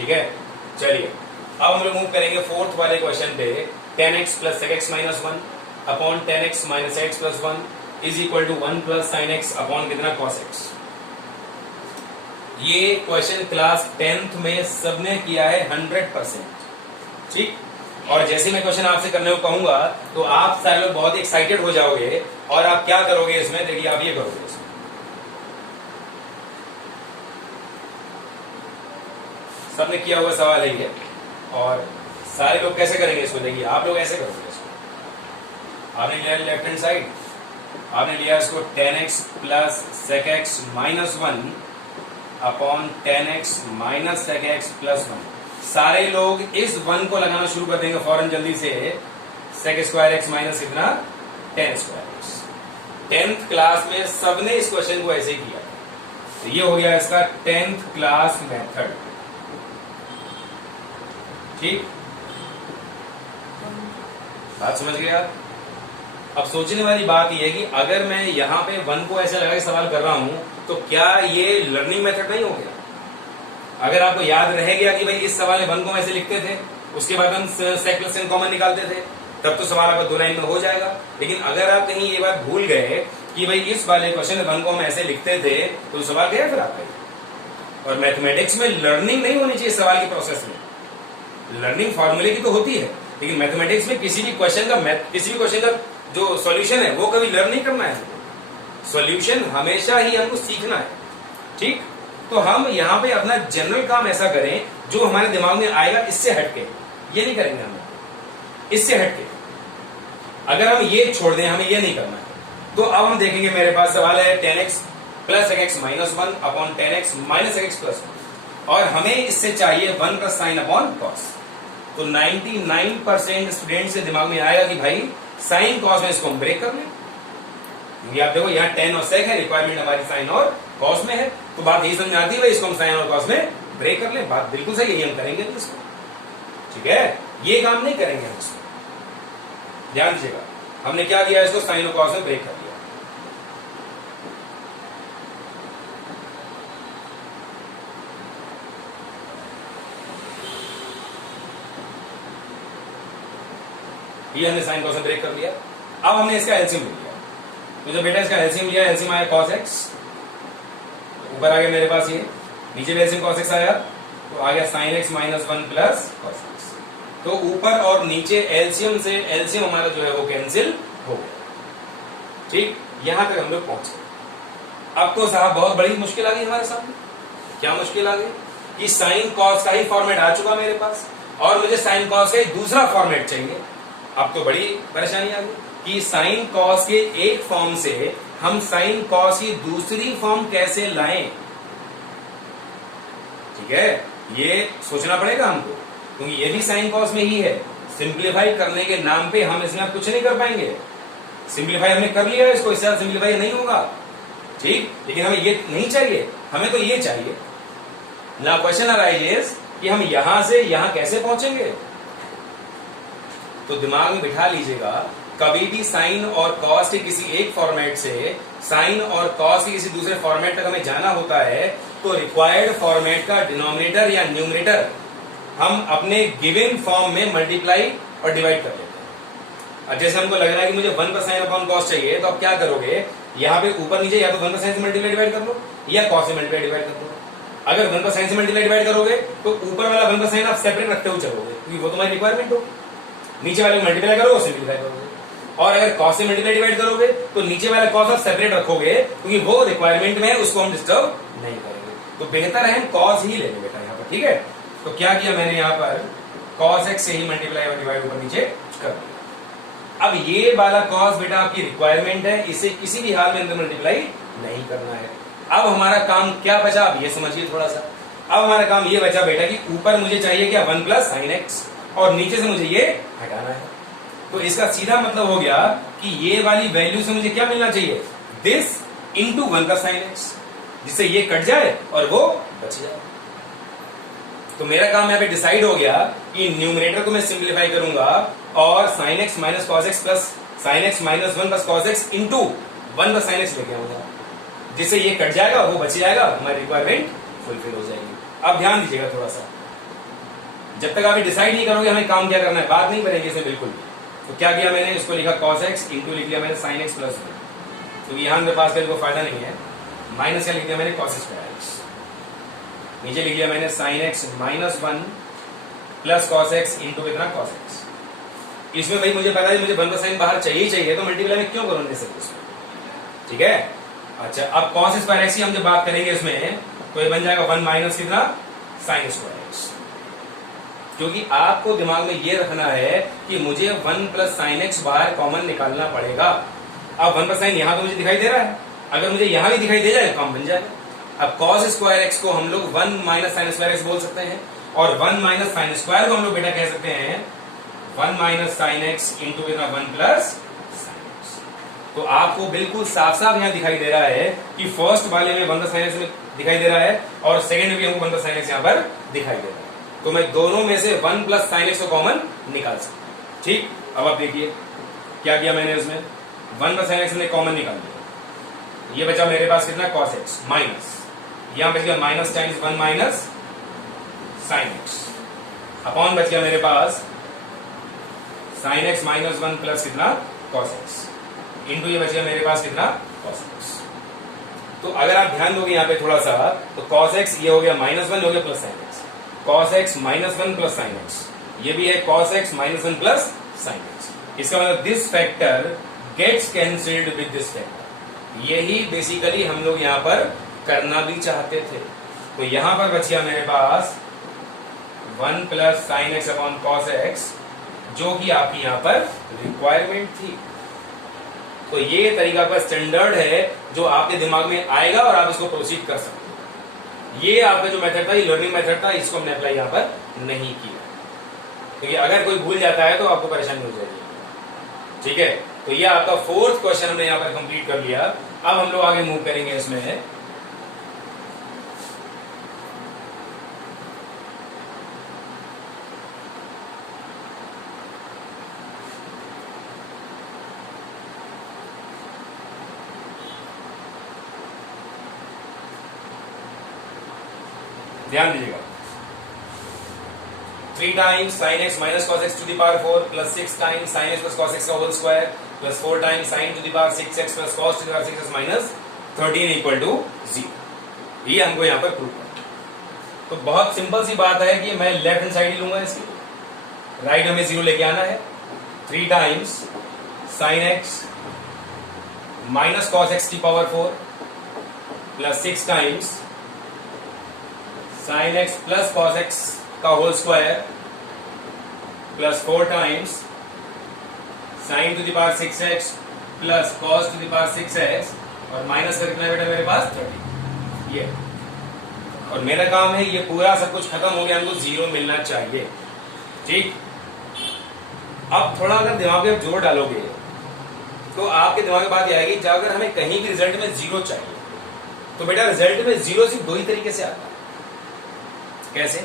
ठीक है, चलिए अब हम लोग मूव करेंगे फोर्थ वाले क्वेश्चन पे। 10x plus sec x minus 1 upon 10x minus x plus 1 is equal to 1 plus sine x upon कितना cos x। ये क्वेश्चन क्लास 10th में सबने किया है 100%। ठीक, और जैसे मैं क्वेश्चन आपसे करने को कहूंगा तो आप सारे लोग बहुत एक्साइटेड हो जाओगे और आप क्या करोगे इसमें, देखिए आप ये करोगे इसमें, सबने किया हुआ सवाल है ये, और सारे लोग कैसे करेंगे इसको, देखिए आप लोग ऐसे करोगे इसको। आपने लिया लेफ्ट हैंड साइड, आपने लिया इसको 10x plus sec x minus 1 upon 10x minus sec x plus 1। सारे लोग इस 1 को लगाना शुरू कर देंगे फौरन जल्दी से। sec स्क्वायर x माइनस कितना 10 स्क्वायर x। 10th क्लास में सबने इस क्वेश्चन को ऐसे ही किया, तो ये हो गया इसका 10th क्लास मेथड। ठीक, बात समझ गए आप। अब सोचने वाली बात यह है कि अगर मैं यहां पे 1 को ऐसे लगा के सवाल कर रहा हूं तो क्या ये लर्निंग मेथड नहीं हो गया? अगर आपको याद रह गया कि भाई इस सवाल में 1 को ऐसे लिखते थे, उसके बाद हम sec प्लस n कॉमन निकालते थे, तब तो सवाल आपका 2 लाइन में हो जाएगा। लेकिन अगर आप कहीं ये बात भूल गए कि भाई इस वाले क्वेश्चन में 1 को हम ऐसे लिखते थे तो सवाल गया फिर आपका। और मैथमेटिक्स में लर्निंग नहीं होनी चाहिए सवाल की प्रोसेस में। लर्निंग फॉर्मूले की तो होती है, लेकिन मैथमेटिक्स में किसी भी क्वेश्चन का जो सॉल्यूशन है वो कभी लर्न नहीं करना है। सॉल्यूशन हमेशा ही हमको सीखना है। ठीक, तो हम यहाँ पे अपना जनरल काम ऐसा करें जो हमारे दिमाग में आएगा इससे हटके, ये नहीं करेंगे हम, इससे हटके। अगर हम ये छोड़ दें, हमें ये नहीं करना है, तो अब हम देखेंगे मेरे पास सवाल है 10x plus x minus 1 upon 10x minus x plus 1, और हमें इससे चाहिए 1 प्लस साइन अपॉन कॉस। तो 99% स्टूडेंट से दिमाग में आएगा कि भाई साइन कॉस में इसको हम ब्रेक कर लें, क्योंकि आप देखो यहाँ 10 और sec है, रिक्वायरमेंट हमारी साइन और कॉस में है। तो बात यही समझ में आती है भाई इसको हम साइन और कॉस में ब्रेक कर लें। बात बिल्कुल सही, यही हम करेंगे तो इसको। ठीक है, ये काम नहीं करेंगे हम इसको, ध्यान दीजिएगा। हमने क्या किया, इसको साइन और कॉस में ब्रेक कर दिया। ये हमने साइन कॉस में ब्रेक कर लिया। अब हमने इसका एलसीएम ले लिया, तो जो बेटा इसका एलसीएम लिया, एलसीएम आया cos x, ऊपर आ गया मेरे पास ये, नीचे भी एलसीएम cos x आया, तो आ गया sin x minus 1 plus cos x। तो ऊपर और नीचे एलसीएम से एलसीएम हमारा जो है वो कैंसिल हो गया। ठीक, यहां तक हम लोग पहुंचे। अब तो साहब बहुत बड़ी मुश्किल आ गई हमारे सामने। क्या मुश्किल आ गई कि साइन कॉस का ही फॉर्मेट आ चुका मेरे पास, और मुझे साइन कॉस का दूसरा फॉर्मेट चाहिए। अब तो बड़ी परेशानी आ गई कि साइन कॉस के एक फॉर्म से हम साइन कॉस की दूसरी फॉर्म कैसे लाएं। ठीक है, ये सोचना पड़ेगा हमको, क्योंकि ये भी साइन कॉस में ही है। सिंप्लीफाई करने के नाम पे हम इसमें कुछ नहीं कर पाएंगे। सिंप्लीफाई हमने कर लिया, इसको इससे सिंप्लीफाई नहीं होगा। ठीक, लेकिन हमें ये नहीं चाहिए, हमें तो ये चाहिए। ना क्वेश्चन अराइजेस कि हम यहां से यहां कैसे पहुंचेंगे। तो दिमाग में बिठा लीजिएगा, कभी भी साइन और कॉस के किसी एक फॉर्मेट से साइन और कॉस के किसी दूसरे फॉर्मेट तक हमें जाना होता है, तो रिक्वायर्ड फॉर्मेट का डिनोमिनेटर या न्यूमरेटर हम अपने गिवन फॉर्म में मल्टीप्लाई और डिवाइड कर लेते हैं। अब जैसे हमको लग रहा है कि मुझे 1 प्लस साइन अपॉन कॉस चाहिए, तो अब क्या करोगे, यहाँ पे ऊपर नीचे या तो 1 प्लस साइन से मल्टीप्लाई डिवाइड कर लो या कॉस से मल्टीप्लाई डिवाइड कर लो। अगर 1 प्लस साइन से मल्टीप्लाई डिवाइड करोगे तो ऊपर वाला 1 प्लस साइन आप सेपरेट रखते हुए चलोगे, क्योंकि वो तुम्हारी रिक्वायरमेंट हो। नीचे वाले को मल्टीप्लाई करोगे, सिंप्लीफाई करोगे। और अगर कॉस से मल्टीप्लाई डिवाइड करोगे तो नीचे वाला कॉस आप सेपरेट रखोगे, क्योंकि वो रिक्वायरमेंट में है, उसको हम डिस्टर्ब नहीं करेंगे। तो बेहतर है हम कॉस ही ले लें बेटा यहाँ पर। ठीक है, तो क्या किया मैंने यहाँ पर, कॉस एक्स से ही मल्टीप्लाई और डिवाइड ऊपर नीचे कर दिया। अब ये वाला कॉस बेटा आपकी रिक्वायरमेंट है, इसे किसी भी हाल में अंदर मल्टीप्लाई नहीं करना है। अब हमारा काम क्या बचा, अब ये समझिए थोड़ा सा। अब हमारा काम ये बचा बेटा कि ऊपर मुझे चाहिए क्या, 1 प्लस साइन एक्स, और नीचे से मुझे ये हटाना है। तो इसका सीधा मतलब हो गया कि ये वाली वैल्यू से मुझे क्या मिलना चाहिए, this into 1 plus sine x, जिससे ये कट जाए और वो बच जाए। तो मेरा काम यहाँ पे डिसाइड हो गया कि न्यूमरेटर को मैं सिंप्लीफाई करूंगा और sign x minus cos x plus sine x minus 1 plus cos x into 1 plus sine x लेके आऊंगा, जिससे ये कट जाएगा, वो बच जाएगा, हमारी रिक्वायरमेंट फुलफिल हो जाएगी। अब ध्यान दीजिएगा थोड़ा सा, जब तक आप डिसाइड नहीं करोगे हमें काम क्या करना है, बात नहीं करेंगे इसमें बिल्कुल भी। तो क्या किया मैंने, इसको लिखा cos x इंटू लिख लिया मैंने sin x प्लस 1, क्योंकि यहां मेरे पास कोई फायदा नहीं है, माइनस का लिख दिया मैंने cos स्क्वायर x, नीचे लिख लिया मैंने sin x minus 1 plus cos x into कितना cos x। इसमें भाई मुझे पता है मुझे 1 का साइन बाहर चाहिए ही चाहिए, तो मल्टीप्लाई में क्यों करूंगे सर इसमें, ठीक है। अच्छा अब cos स्क्वायर x की हम जब बात करेंगे इसमें, तो ये बन जाएगा 1 माइनस कितना sin स्क्वायर x, क्योंकि आपको दिमाग में ये रखना है कि मुझे 1 प्लस साइन एक्स बाहर कॉमन निकालना पड़ेगा। अब 1 प्लस साइन यहां तो मुझे दिखाई दे रहा है, अगर मुझे यहां भी दिखाई दे जाए काम बन जाएगा। अब cos स्क्वायर एक्स को हम लोग 1 माइनस साइन स्क्वायर एक्स बोल सकते हैं, और 1 माइनस साइन स्क्वायर को हम लोग बेटा कह सकते हैं 1 माइनस साइन एक्स इंटू कितना 1 प्लस साइन एक्स। तो आपको बिल्कुल साफ साफ यहां दिखाई दे रहा है कि फर्स्ट वाले में 1 प्लस साइन एक्स में दिखाई दे रहा है, और सेकेंड में भी हमको 1 प्लस साइन एक्स यहां पर दिखाई दे रहा है। तो मैं दोनों में से 1 प्लस साइन एक्स को कॉमन निकाल सकता हूं, ठीक। अब आप देखिए क्या किया मैंने, उसमें 1 प्लस साइन एक्स ने कॉमन निकाल दिया, ये बचा मेरे पास कितना cos x माइनस, यहां बच गया minus times 1 minus sine x, upon बच गया मेरे पास साइन एक्स माइनस 1 प्लस कितना cos x, इंटू ये बच गया मेरे पास कितना cos x। तो अगर आप ध्यान दोगे यहां पे थोड़ा सा, तो cos x ये हो गया माइनस 1 हो गया plus sine x, cos x minus 1 plus sine x, ये भी है cos x minus 1 plus sine x. इसका मतलब this factor gets cancelled with this factor, यही बेसिकली हम लोग यहां पर करना भी चाहते थे। तो यहां पर बच गया मेरे पास 1 plus sine x upon cos x, जो कि आपकी यहां पर रिक्वायरमेंट थी। तो ये तरीका का स्टैंडर्ड है जो आपके दिमाग में आएगा और आप इसको प्रोसीड कर सकते हो। ये आपका जो मेथड था, ये लर्निंग मेथड था, इसको हमने अप्लाई यहां पर नहीं किया, क्योंकि अगर कोई भूल जाता है तो आपको परेशानी हो जाएगी, ठीक है। तो ये आपका 4th क्वेश्चन हमने यहां पर कंप्लीट कर लिया। अब हम लोग आगे मूव करेंगे इसमें। ध्यान दीजिएगा, 3 times sine x minus cos x to the power 4 plus 6 times sine x plus cos x का whole square plus 4 times sine to the power 6 x plus cos to the power 6 x minus 13 equal to 0। ये हमको यहां पर prove करना है। तो बहुत simple सी बात है कि मैं लेफ्ट हैंड साइड ही लूंगा इसकी, राइट हमें 0 लेके आना है। 3 times sine x minus cos x की power 4 plus 6 times sine x plus cos x का whole square plus 4 times sine to the power 6x plus cos to the power 6x और minus का कितना बेटा मेरे पास 30। ये और मेरा काम है, ये पूरा सब कुछ खत्म हो गया, हमको 0 मिलना चाहिए, ठीक। अब थोड़ा अगर दिमाग में जोर डालोगे तो आपके दिमाग में बात यह आएगी, अगर हमें कहीं भी रिजल्ट में 0 चाहिए तो बेटा रिजल्ट में 0 सिर्फ 2 ही तरीके से आता है। कैसे?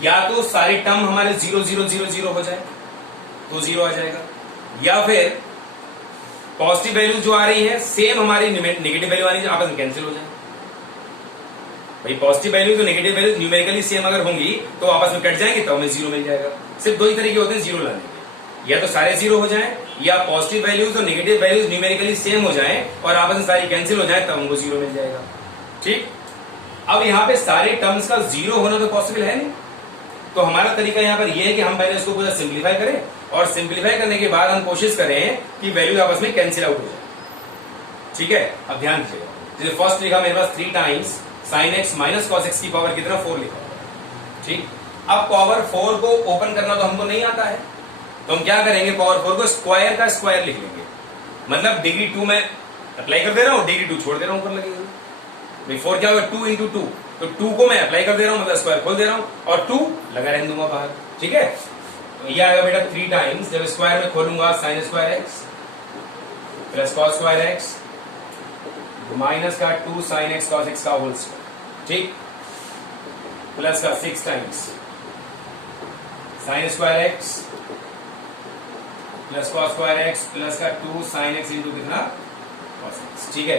या तो सारी टर्म हमारे 0 0 0 0 हो जाए तो 0 आ जाएगा, या फिर पॉजिटिव वैल्यू जो आ रही है सेम हमारी नेगेटिव वैल्यू आनी आपस में कैंसिल हो जाए। भाई पॉजिटिव वैल्यू तो नेगेटिव वैल्यू न्यूमेरिकली सेम अगर होंगी तो आपस में कट जाएंगे तो हमें 0 मिल जाएगा। सिर्फ 2 ही तरीके होते हैं 0 लाने के, या तो सारे 0 हो जाएं, या पॉजिटिव वैल्यूज और नेगेटिव वैल्यूज न्यूमेरिकली सेम हो जाएं और आपस में सारी कैंसिल हो जाए तब हमको 0 मिल जाएगा, ठीक। अब यहां पे सारे टर्म्स का 0 होना तो पॉसिबल है नहीं, तो हमारा तरीका यहां पर यह है कि हम पहले इसको पूरा सिंप्लीफाई करें और सिंप्लीफाई करने के बाद हम कोशिश करें कि वैल्यूज आपस में कैंसिल आउट हो जाए, ठीक है। अब ध्यान दीजिएगा, जैसे फर्स्ट लिखा मेरे पास 3 times sine x minus cos x की पावर कितना 4 लिखा हुआ, ठीक। अब पावर 4 को ओपन करना तो हमको नहीं आता है, तो हम क्या करेंगे, पावर 4 को स्क्वायर का स्क्वायर लिख लेंगे। मतलब डिग्री 2 में अप्लाई कर दे रहा हूं, डिग्री 2 छोड़ दे रहा हूं, ऊपर लगेगी। 4 क्या होगा 2 इंटू 2, तो 2 को मैं अप्लाई कर दे रहा हूं, मतलब स्क्वायर खोल दे रहा हूं और 2 लगा रहने दूंगा बाहर, ठीक है। तो ये आएगा बेटा 3 टाइम्स, जब स्क्वायर में खोलूंगा sign square x plus cos square x minus का 2 साइन एक्स कॉस एक्स का होल स्क्वायर, ठीक, प्लस का 6 times sign square x plus cos square x plus का 2 साइन एक्स इंटू कितना कॉस एक्स, ठीक है,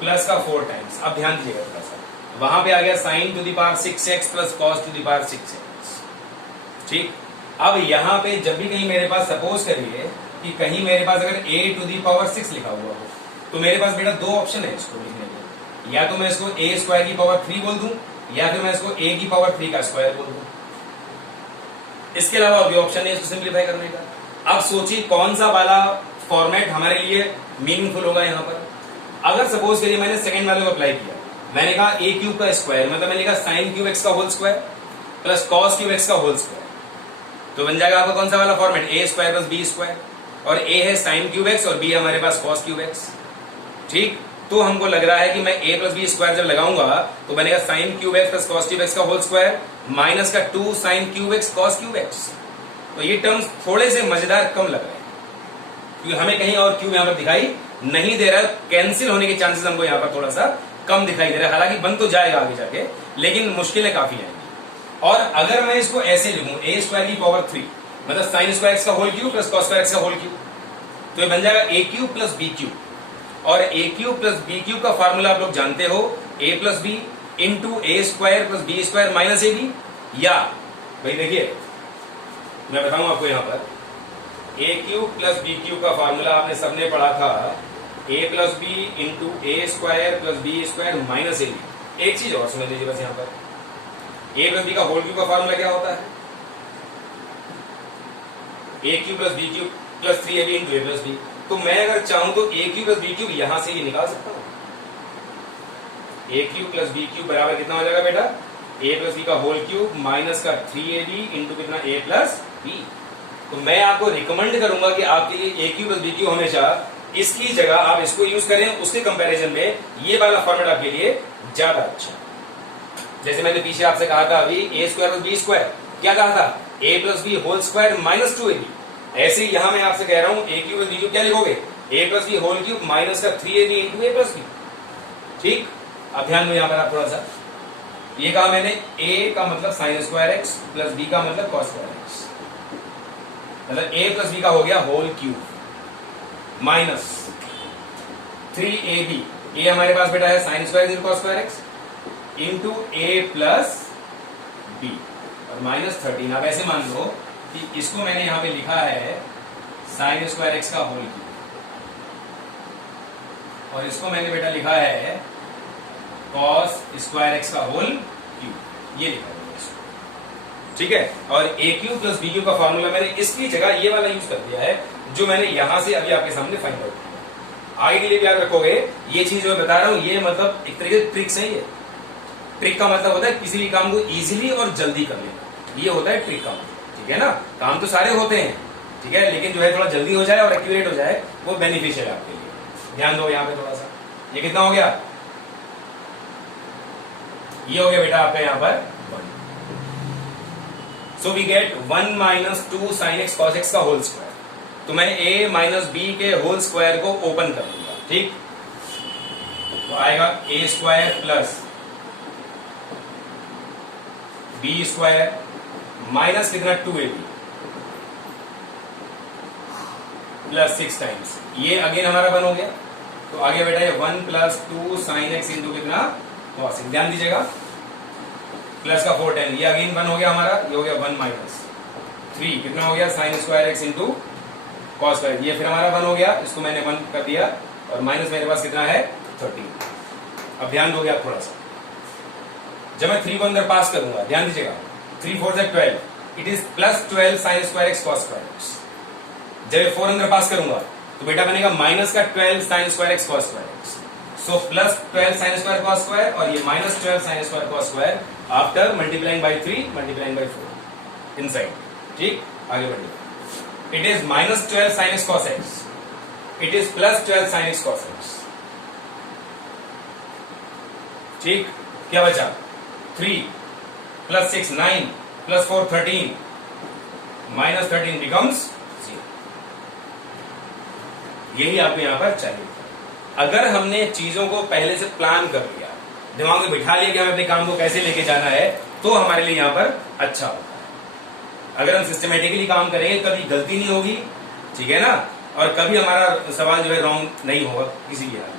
प्लस का 4 टाइम्स। अब ध्यान दीजिएगा थोड़ा सा, वहां पे आ गया sign to the power 6x plus cos to the power 6x, ठीक। अब यहां पे जब भी कहीं मेरे पास सपोज करिए कि कहीं मेरे पास अगर a टू दी पावर 6 लिखा हुआ हो, तो मेरे पास बेटा दो ऑप्शन है इसको लिखने के, या तो मैं इसको a स्क्वायर की पावर 3 बोल दूं, या फिर मैं इसको a की पावर 3 का स्क्वायर बोल दूं। इसके अलावा अभी ऑप्शन है इसको सिंप्लीफाई करने का। अब सोचिए कौन सा वाला फॉर्मेट हमारे लिए मीनिंगफुल होगा यहां पर। अगर सपोज करिए मैंने सेकंड वाले को अप्लाई किया, मैंने कहा a क्यूब का स्क्वायर, मतलब मैंने कहा साइन क्यूब एक्स का whole square plus cos cube x का होल स्क्वायर, तो बन जाएगा आपका कौन सा वाला format, a square plus b square, और a है साइन क्यूब एक्स और b है हमारे पास कॉस क्यूब एक्स। ठीक, तो हमको लग रहा है कि मैं a प्लस बी स्क्वायर जब लगाऊंगा तो बनेगा sign cube x plus cos cube x का होल स्क्वायर माइनस का 2 sign cube x cos cube x. तो ये टर्म्स थोड़े से मजेदार कम लग रहे हैं, क्योंकि हमें कहीं और क्यूब यहां पर दिखाई नहीं दे रहा है, कैंसिल होने के चांसेस हमको यहां पर थोड़ा सा कम दिखाई दे रहा है। हालांकि बन तो जाएगा आगे जाके, लेकिन मुश्किलें काफी आएंगी। और अगर मैं इसको ऐसे लिखूं a स्क्वायर की पावर 3, मतलब साइन स्क्वायर एक्स का whole cube plus cos square x का होल क्यूब, तो ये बन जाएगा a cube plus b cube. और a cube plus b cube का फार्मूला आप लोग जानते हो, a plus b into a square plus b square minus a b, या भाई देखिए मैं बताऊं आपको यहां पर a cube plus b cube का फार्मूला आपने सबने पढ़ा था, a plus b into a square plus b square minus a b. एक चीज और समझ लीजिए बस यहां पर, a प्लस बी का होल क्यूब का फार्मूला क्या होता है, a cube plus b cube plus 3ab into A plus b. तो मैं अगर चाहूं तो a cube plus b cube यहां से ये निकाल सकता हूं। a cube plus b cube बराबर कितना हो जाएगा बेटा, a प्लस बी का होल क्यूब माइनस का 3ab इंटू कितना a प्लस बी। तो मैं आपको रिकमेंड करूंगा कि आपके लिए a cube plus b cube हमेशा इसकी जगह आप इसको यूज करें, उसके कंपैरिजन में ये वाला फॉर्मेट आपके लिए ज्यादा अच्छा। जैसे मैंने पीछे आपसे कहा था अभी a square plus b square, क्या कहा था, a plus b whole square minus 2ab। ऐसे ही यहां मैं आपसे कह रहा हूं a cube plus b cube क्या लिखोगे, a plus b whole cube minus का 3ab इंटू ए प्लस बी। ठीक, अब ध्यान दो यहां पर आप थोड़ा सा, ये कहा मैंने a का मतलब sine square x plus b का मतलब कॉस स्क्वायर एक्स, मतलब a प्लस b का हो गया whole cube minus 3ab, a हमारे पास बेटा है sine square into cos square x into ए प्लस बी और माइनस 13। अब ऐसे मान लो कि इसको मैंने यहां पे लिखा है साइन स्क्वायर एक्स का होल क्यूब, और इसको मैंने बेटा लिखा है कॉस स्क्वायर एक्स का होल क्यूब, ये लिखा है इसको। ठीक है, और a cube plus b cube का फॉर्मूला मैंने इसकी जगह ये वाला यूज कर दिया है जो मैंने यहां से अभी आपके सामने फाइंड आउट किया। आगे के लिए भी याद रखोगे, ये चीज जो मैं बता रहा हूं ये मतलब एक तरीके से ट्रिक्स है। ये ट्रिक का मतलब होता है किसी भी काम को इजीली और जल्दी कर लेना, ये होता है ट्रिक का मतलब। ठीक है ना, काम तो सारे होते हैं, ठीक है, लेकिन जो है थोड़ा जल्दी हो जाए और एक्यूरेट हो जाए वो बेनिफिशियल है आपके लिए। ध्यान दो यहाँ पे थोड़ा सा, ये कितना हो गया, ये हो गया बेटा आपका यहाँ पर 1। So we get 1 minus 2 sine x cos x का होल स्क्वायर। तो मैं a माइनस बी के होल स्क्वायर को ओपन कर दूंगा। ठीक, तो आएगा a square plus b square minus कितना 2ab प्लस 6 टाइम्स, ये अगेन हमारा बन हो गया। तो आगे बेटा ये 1 प्लस 2 साइन एक्स इंटू कितना कॉस एक्स, ध्यान दीजिएगा, प्लस का 4 10, ये अगेन बन हो गया हमारा, ये हो गया 1 माइनस 3 कितना हो गया sign square x into cos square, ये फिर हमारा 1 हो गया, इसको मैंने 1 कर दिया और माइनस मेरे पास कितना है 13। अब ध्यान दोगे आप थोड़ा सा, जब मैं 3 को अंदर पास करूंगा, ध्यान दीजिएगा, 3 4 12, it is plus 12 sign square x cos square x. जब 4 अंदर पास करूंगा तो बेटा बनेगा माइनस का 12 sign square x cos square x. So plus 12 sine square cos square और ये minus 12 sine square cos square after multiplying by 3 multiplying by 4 inside. ठीक, आगे बढ़िए, it is minus 12 sign x cos x, it is plus 12 sign x cos x. ठीक, क्या बचा 3 plus 6 9 plus 4 13 minus 13 becomes 0। यही आपको यहां पर चाहिए। अगर हमने चीजों को पहले से प्लान कर लिया, दिमाग में बिठा लिया कि हमें अपने काम को कैसे लेके जाना है, तो हमारे लिए यहां पर अच्छा होता है। अगर हम सिस्टमेटिकली काम करेंगे कभी गलती नहीं होगी, ठीक है ना, और कभी हमारा सवाल जो है रॉन्ग नहीं होगा किसी भी हाल में।